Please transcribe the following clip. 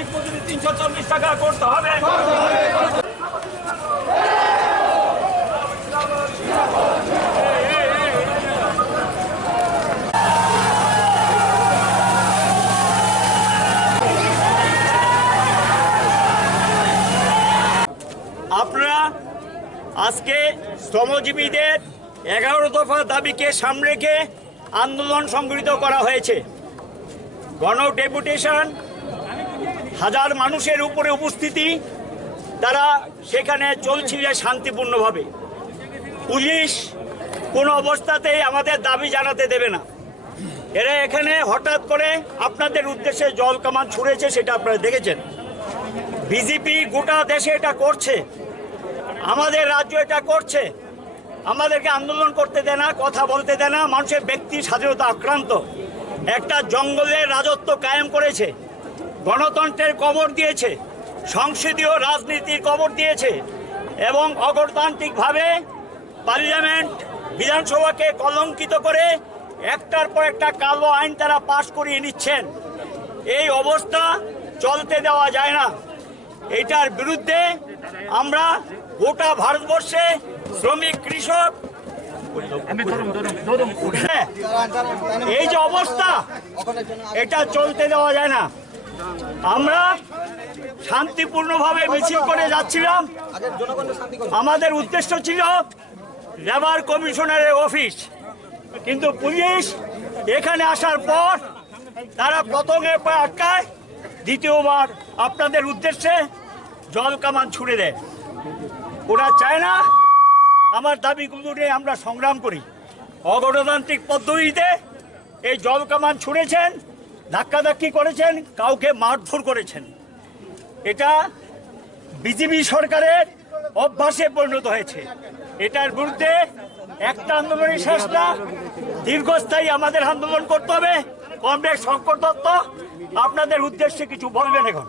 শ্রমিক মজুরি 340 টাকা করতে হবে। আপনারা আজকে শ্রমজীবীদের 11 দফা দাবিকে সামনে রেখে আন্দোলন সংগঠিত করা হয়েছে। গণ ডেপুটেশন, হাজার মানুষের উপরে উপস্থিতি, তারা সেখানে চলছিল শান্তিপূর্ণভাবে। পুলিশ কোনো অবস্থাতেই আমাদের দাবি জানাতে দেবে না। এরা এখানে হঠাৎ করে আপনাদের উদ্দেশ্যে জল কামান ছুঁড়েছে, সেটা আপনারা দেখেছেন। বিজেপি গোটা দেশে এটা করছে, আমাদের রাজ্য এটা করছে। আমাদেরকে আন্দোলন করতে দেয় না, কথা বলতে দেয় না, মানুষের ব্যক্তি স্বাধীনতা আক্রান্ত। একটা জঙ্গলের রাজত্ব কায়েম করেছে, গণতন্ত্রের কবর দিয়েছে, সংসদীয় রাজনীতির কবর দিয়েছে এবং অগণতান্ত্রিকভাবে পার্লামেন্ট, বিধানসভাকে কলঙ্কিত করে একটার পর একটা কালো আইন তারা পাশ করিয়ে নিচ্ছেন। এই অবস্থা চলতে দেওয়া যায় না। এটার বিরুদ্ধে আমরা গোটা ভারতবর্ষে শ্রমিক, কৃষক, এই যে অবস্থা, এটা চলতে দেওয়া যায় না। আমরা শান্তিপূর্ণভাবে মিছিল করে যাচ্ছিলাম। আমাদের উদ্দেশ্য ছিল লেবার কমিশনারের অফিস, কিন্তু পুলিশ এখানে আসার পর তারা প্রথমে আটকায়, দ্বিতীয়বার আপনাদের উদ্দেশ্যে জল কামান ছুড়ে দেয়। ওরা চায় না আমার দাবিগুলো নিয়ে আমরা সংগ্রাম করি। অগণতান্ত্রিক পদ্ধতিতে এই জল কামান ছুঁড়েছেন, ধাক্কাধাক্কি করেছেন, কাউকে মারধর করেছেন। এটা বিজেপি সরকারের অভ্যাসে পরিণত হয়েছে। এটার বিরুদ্ধে একটা আন্দোলনের শেষ না, দীর্ঘস্থায়ী আমাদের আন্দোলন করতে হবে। কমরেড শঙ্কর দত্ত আপনাদের উদ্দেশ্যে কিছু বলবেন এখন।